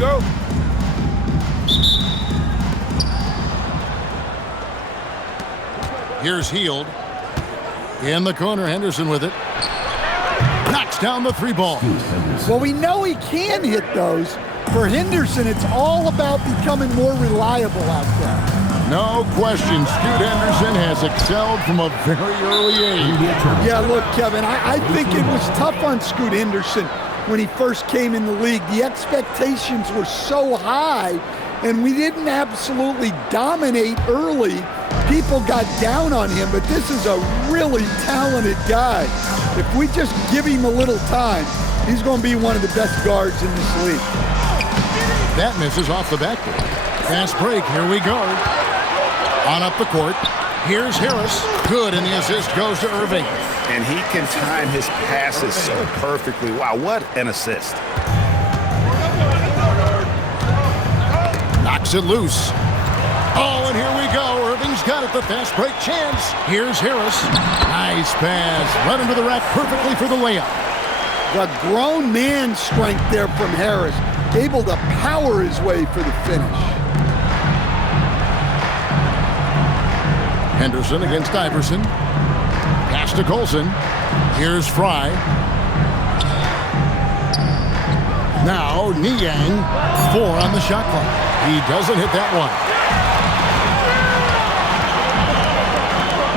go. Here's Heald. In the corner, Henderson with it. Knocks down the three ball. Well, we know he can hit those. For Henderson, it's all about becoming more reliable out there. No question, Scoot Henderson has excelled from a very early age. Yeah, look, Kevin, I think it was tough on Scoot Henderson when he first came in the league. The expectations were so high, and we didn't absolutely dominate early. People got down on him, but this is a really talented guy. If we just give him a little time, he's going to be one of the best guards in this league. That misses off the backboard. Fast break, here we go. On up the court. Here's Harris. Good, and the assist goes to Irving. And he can time his passes so perfectly. Wow, what an assist. Knocks it loose. Oh, and here we go. Irving's got it, the fast break chance. Here's Harris. Nice pass. Right into the rack perfectly for the layup. The grown man strength there from Harris. Able to power his way for the finish. Henderson against Iverson. Pass to Colson. Here's Fry. Now Niang. 4 on the shot clock. He doesn't hit that one.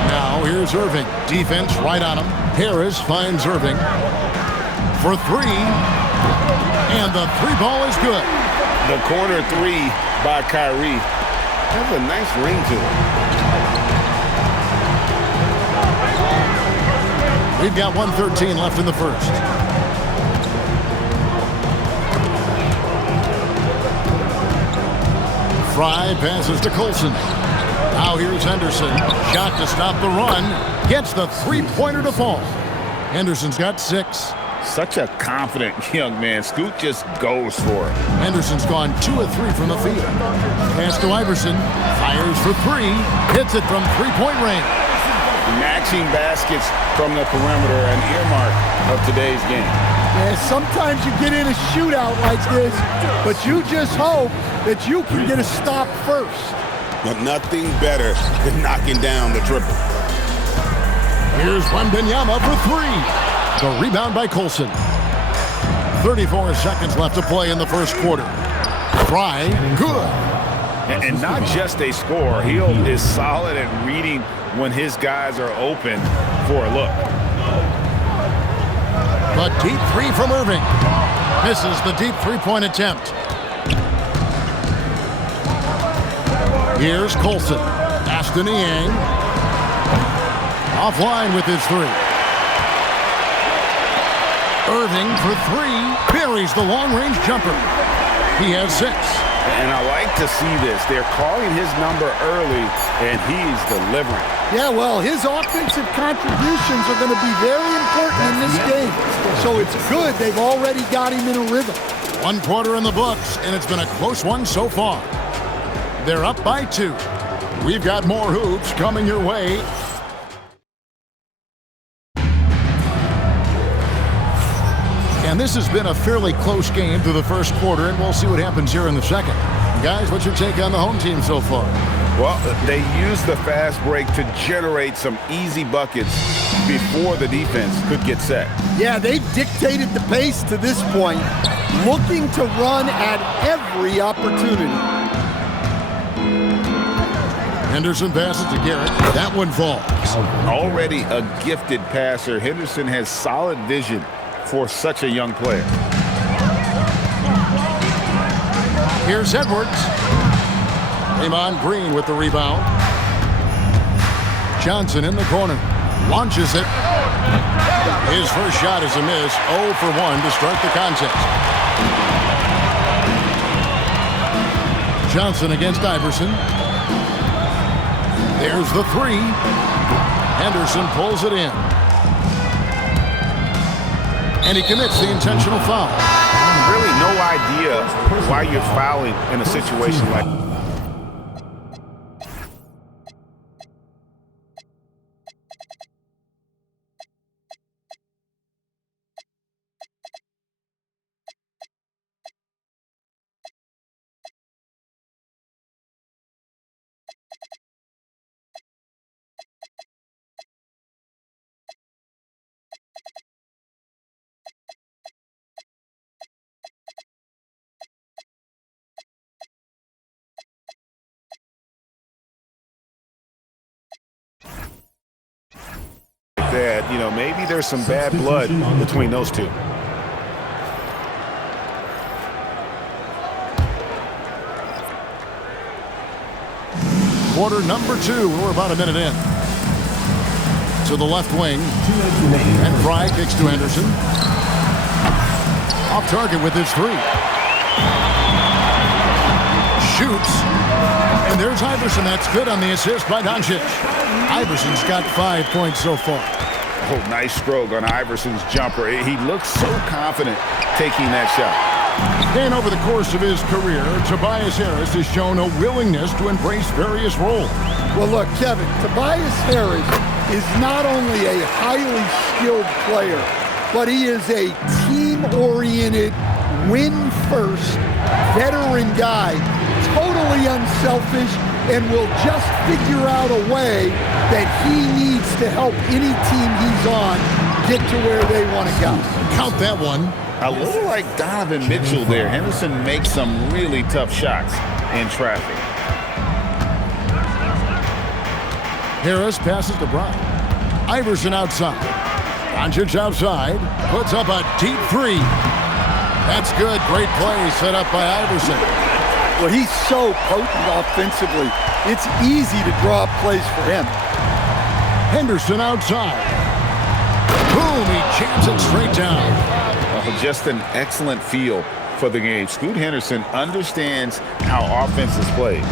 Now here's Irving. Defense right on him. Harris finds Irving for 3. And the three ball is good. The corner three by Kyrie has a nice ring to it. We've got 1:13 left in the first. Fry passes to Colson. Now here's Henderson. Shot to stop the run. Gets the three-pointer to fall. Henderson's got 6. Such a confident young man. Scoot just goes for it. Henderson's gone 2 of 3 from the field. Pass to Iverson. Fires for 3. Hits it from three-point range. Matching baskets from the perimeter, an earmark of today's game. Yeah, sometimes you get in a shootout like this, but you just hope that you can get a stop first. But nothing better than knocking down the triple. Here's Wembanyama for 3. The rebound by Colson. 34 seconds left to play in the first quarter. Fry, good. And not just a scorer. Heald is solid at reading when his guys are open for a look. The deep 3 from Irving. Misses the deep three-point attempt. Here's Colson. Pass to Niang. Offline with his 3. Irving for 3. Buries the long-range jumper. He has 6. And I like to see this. They're calling his number early, and he's delivering. Yeah, well, his offensive contributions are going to be very important in this game. So it's good they've already got him in a rhythm. 1 quarter in the books, and it's been a close one so far. They're up by 2. We've got more hoops coming your way. And this has been a fairly close game through the first quarter, and we'll see what happens here in the second. Guys, what's your take on the home team so far? Well, they used the fast break to generate some easy buckets before the defense could get set. Yeah, they dictated the pace to this point, looking to run at every opportunity. Henderson passes to Garrett. That one falls. Already a gifted passer, Henderson has solid vision for such a young player. Here's Edwards. Draymond Green with the rebound. Johnson in the corner. Launches it. His first shot is a miss. 0 for 1 to start the contest. Johnson against Iverson. There's the 3. Henderson pulls it in. And he commits the intentional foul. Really no idea why you're fouling in a situation like that. that, maybe there's some bad blood between those two. Quarter number 2. We're about a minute in. To the left wing. And Fry kicks to Henderson. Off target with his 3. Shoots. And there's Iverson. That's good on the assist by Doncic. Iverson's got 5 points so far. Oh, nice stroke on Iverson's jumper. He looks so confident taking that shot. And over the course of his career, Tobias Harris has shown a willingness to embrace various roles. Well, look, Kevin, Tobias Harris is not only a highly skilled player, but he is a team-oriented, win-first, veteran guy, totally unselfish, and will just figure out a way that he needs to help any team he's on get to where they want to go. Count that one. A little like Donovan Mitchell there. Henderson makes some really tough shots in traffic. Harris passes to Bryant. Iverson outside. Doncic outside. Puts up a deep 3. That's good. Great play set up by Iverson. Well, he's so potent offensively. It's easy to draw up plays for him. Henderson outside. Boom, he jams it straight down. Just an excellent feel for the game. Scoot Henderson understands how offense is played.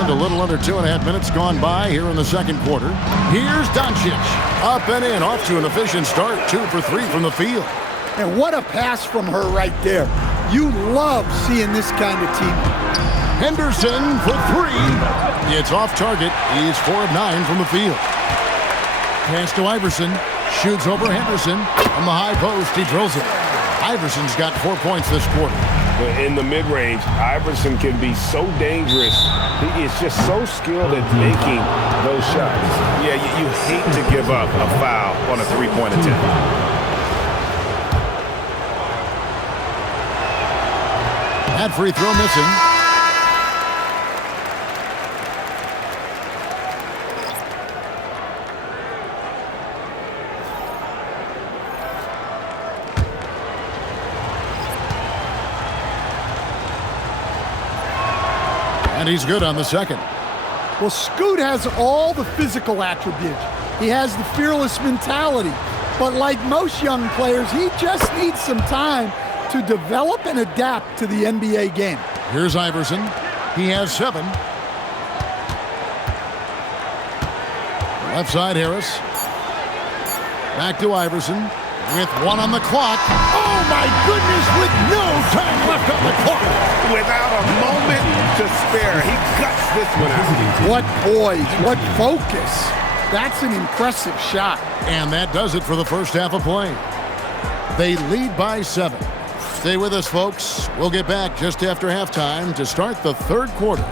And a little under 2.5 minutes gone by here in the second quarter. Here's Doncic. Up and in, off to an efficient start. 2 for 3 from the field. And what a pass from her right there. You love seeing this kind of team. Henderson for 3. It's off target. He's 4 of 9 from the field. Pass to Iverson. Shoots over Henderson. On the high post, he drills it. Iverson's got 4 points this quarter. In the mid-range, Iverson can be so dangerous. He is just so skilled at making those shots. Yeah, you hate to give up a foul on a three-point attempt. That free throw missing. And he's good on the second. Well, Scoot has all the physical attributes. He has the fearless mentality. But like most young players, he just needs some time to develop and adapt to the NBA game. Here's Iverson. He has 7. Left side, Harris. Back to Iverson with 1 on the clock. Oh, my goodness, with no time left on the clock. Without a moment to spare, he cuts this one out. What poise, what focus. That's an impressive shot. And that does it for the first half of play. They lead by 7. Stay with us, folks. We'll get back just after halftime to start the third quarter.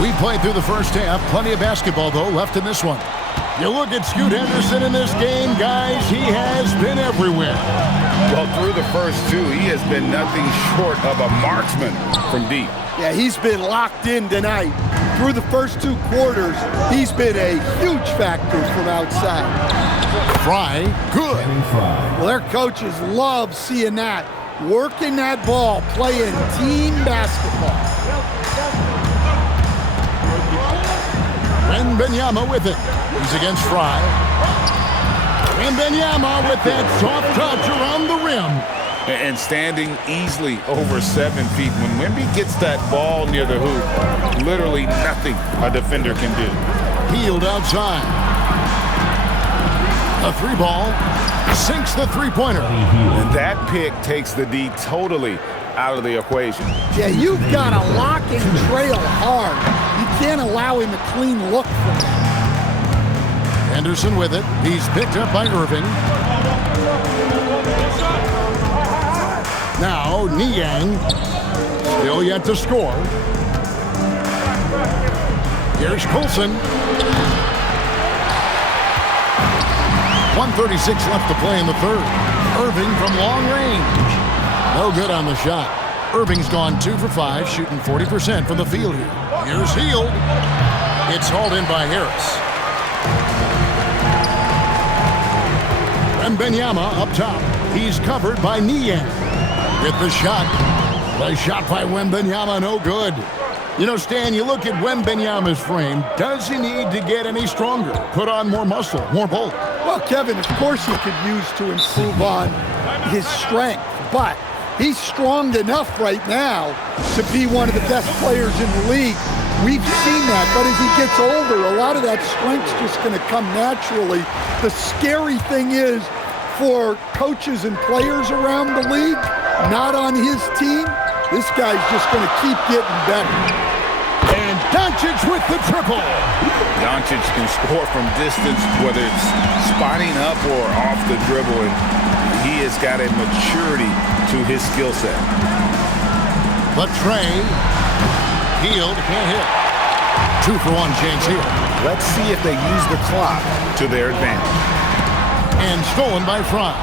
We played through the first half. Plenty of basketball, though, left in this one. You look at Scoot Henderson in this game, guys, he has been everywhere. Well, through the first 2, he has been nothing short of a marksman from deep. Yeah, he's been locked in tonight. Through the first 2 quarters, he's been a huge factor from outside. Fry, good. Well, their coaches love seeing that. Working that ball, playing team basketball. Wembanyama with it. He's against Fry. Wembanyama with that soft touch around the rim. and standing easily over 7 feet. When Wemby gets that ball near the hoop, literally nothing a defender can do. Hield outside. A three ball sinks the three-pointer. And that pick takes the D totally out of the equation. Yeah, you've got to lock and trail hard. You can't allow him a clean look from that. Henderson with it. He's picked up by Irving. Now, Niang. Still yet to score. Here's Coulson. 1:36 left to play in the third. Irving from long range. No good on the shot. Irving's gone 2 for 5, shooting 40% from the field here. Here's Hield. It's hauled in by Harris. Wembanyama up top. He's covered by Niang. With the shot. The shot by Wembanyama, no good. You know, Stan, you look at Wembanyama's frame. Does he need to get any stronger? Put on more muscle, more bulk? Well, Kevin, of course he could use to improve on his strength, but he's strong enough right now to be one of the best players in the league. We've seen that, but as he gets older, a lot of that strength's just going to come naturally. The scary thing is for coaches and players around the league, not on his team, this guy's just going to keep getting better. And Doncic with the triple. Doncic can score from distance, whether it's spotting up or off the dribble, and he has got a maturity to his skill set. But Trey, Hield can't hit. 2 for 1 chance here. Let's see if they use the clock to their advantage. And stolen by Fry.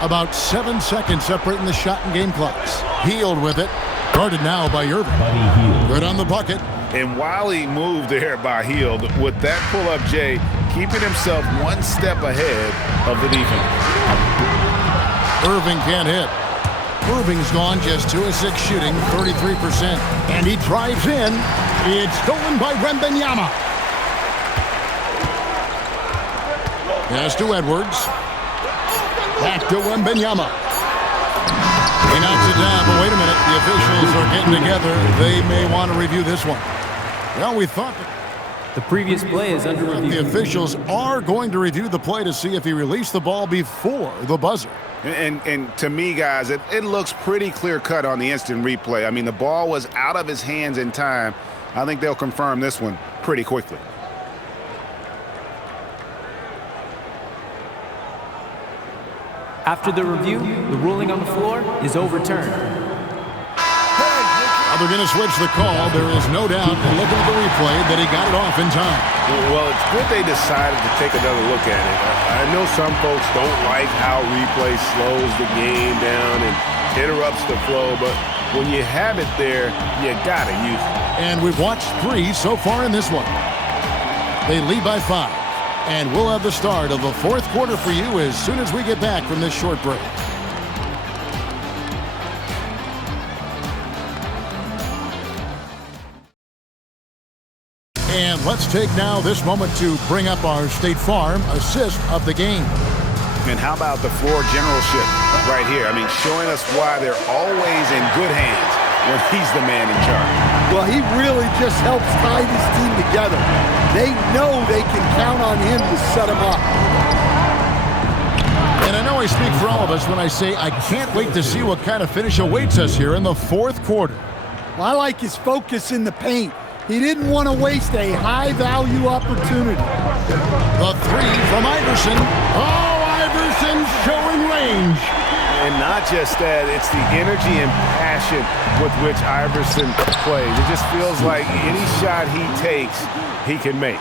About 7 seconds separating the shot and game clocks. Hield with it. Guarded now by Irving. Good on the bucket. And while he moved there by Hield, with that pull-up Jay, keeping himself 1 step ahead of the defense. Irving can't hit. Irving's gone just 2 of 6 shooting, 33%. And he drives in. It's stolen by Wembanyama. Pass to Edwards. Back to Wembanyama. He knocks it down, but wait a minute. The officials are getting together. They may want to review this one. Well, we thought the previous play is under review. The officials are going to review the play to see if he released the ball before the buzzer. And to me, guys, it looks pretty clear-cut on the instant replay. I mean, the ball was out of his hands in time. I think they'll confirm this one pretty quickly. After the review, the ruling on the floor is overturned. They're going to switch the call. There is no doubt, looking at the replay, that he got it off in time. Well, it's good they decided to take another look at it. I know some folks don't like how replay slows the game down and interrupts the flow, but when you have it there, you got to use it. And we've watched 3 so far in this one. They lead by 5. And we'll have the start of the 4th quarter for you as soon as we get back from this short break. And let's take now this moment to bring up our State Farm assist of the game. And how about the floor generalship right here? I mean, showing us why they're always in good hands when he's the man in charge. Well, he really just helps tie this team together. They know they can count on him to set them up. And I know I speak for all of us when I say I can't wait to see what kind of finish awaits us here in the 4th quarter. Well, I like his focus in the paint. He didn't want to waste a high-value opportunity. The 3 from Iverson. Oh, Iverson showing range. And not just that, it's the energy and passion with which Iverson plays. It just feels like any shot he takes, he can make.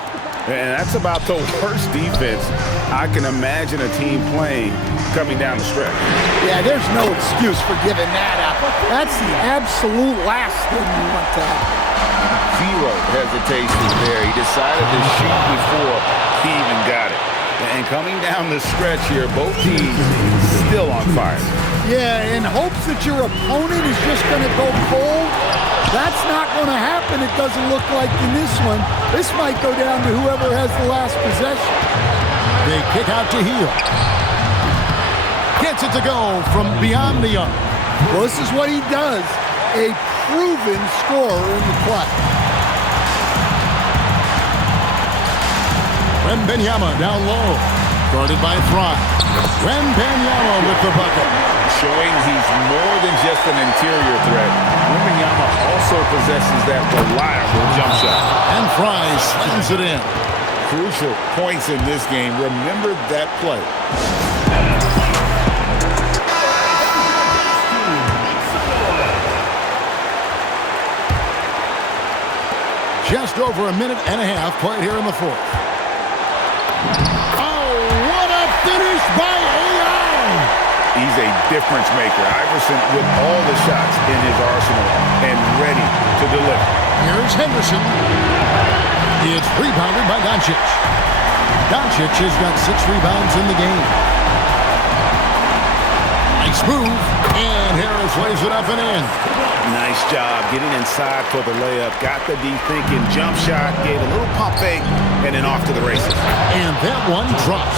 And that's about the worst defense I can imagine a team playing coming down the stretch. Yeah, there's no excuse for giving that up. That's the absolute last thing you want to have. Zero hesitation there. He decided to shoot before he even got it. And coming down the stretch here, both teams still on fire. Yeah, in hopes that your opponent is just going to go cold, that's not going to happen, it doesn't look like in this one. This might go down to whoever has the last possession. They kick out to Hield. Gets gets it to go from beyond the arc. Well, this is what he does. A proven scorer in the play. Wembanyama down low. Guarded by Fry. Wembanyama with the bucket. Showing he's more than just an interior threat. Wembanyama also possesses that reliable jump shot. And Fry slams it in. Crucial points in this game. Remember that play. Just over a minute and a half played here in the fourth. Oh, what a finish by AI! He's a difference maker. Iverson with all the shots in his arsenal and ready to deliver. Here's Henderson. It's rebounded by Doncic. Doncic has got 6 rebounds in the game. Nice move. And Harris lays it up and in. Nice job getting inside for the layup. Got the D thinking. Jump shot. Gave a little pump fake. And then off to the races. And that one drops.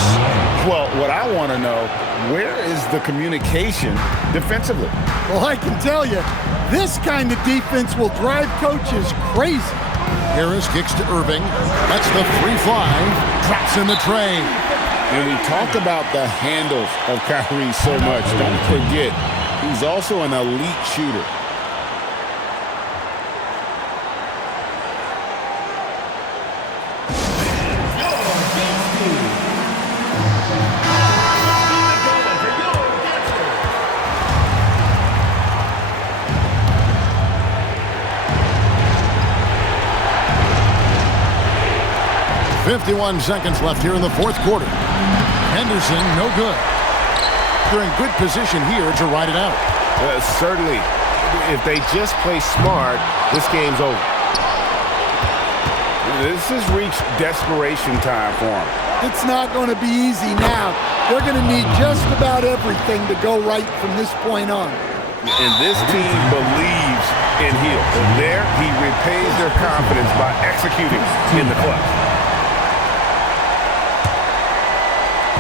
Well, what I want to know, where is the communication defensively? Well, I can tell you, this kind of defense will drive coaches crazy. Harris kicks to Irving. That's the free fly. Drops in the tray. And we talk about the handles of Kyrie so much. Don't forget, he's also an elite shooter. .51 seconds left here in the fourth quarter. Henderson, no good. They're in good position here to ride it out. Certainly, if they just play smart, this game's over. This has reached desperation time for them. It's not going to be easy now. They're going to need just about everything to go right from this point on. And this team believes in Hill. There, he repays their confidence by executing in the clutch.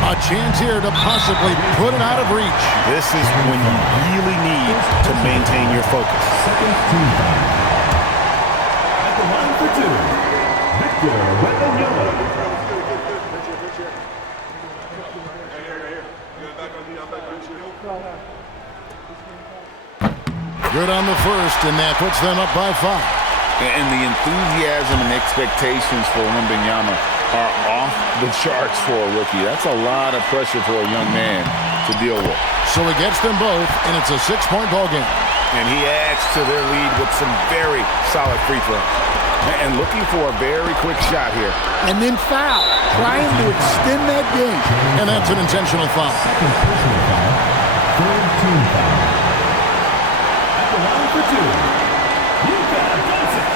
A chance here to possibly put it out of reach. This is when you really need to maintain your focus. Second team foul. At the line for 2, Victor Wembanyama. Good on the first, and that puts them up by 5. And the enthusiasm and expectations for Wembanyama are off the charts for a rookie. That's a lot of pressure for a young man to deal with. So he gets them both, and it's a 6-point ball game. And he adds to their lead with some very solid free throws. And looking for a very quick shot here. And then foul, trying to extend that game. And that's an intentional foul. Second personal foul. Third team foul. At the line for 2, Luka Doncic.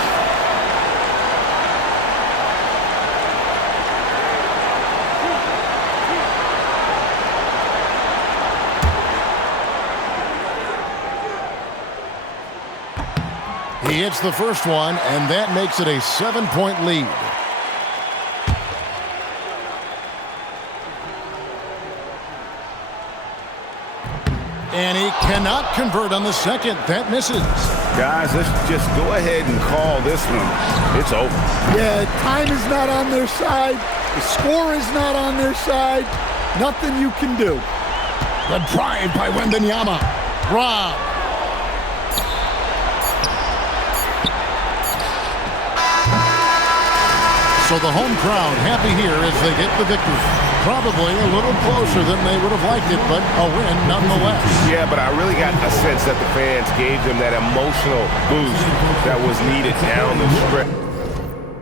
He hits the first one, and that makes it a 7-point lead. And he cannot convert on the second. That misses. Guys, let's just go ahead and call this one. It's over. Yeah, time is not on their side. The score is not on their side. Nothing you can do. The drive by Wembanyama. Rob. So the home crowd happy here as they get the victory. Probably a little closer than they would have liked it, but a win nonetheless. Yeah, but I really got a sense that the fans gave them that emotional boost that was needed down the stretch.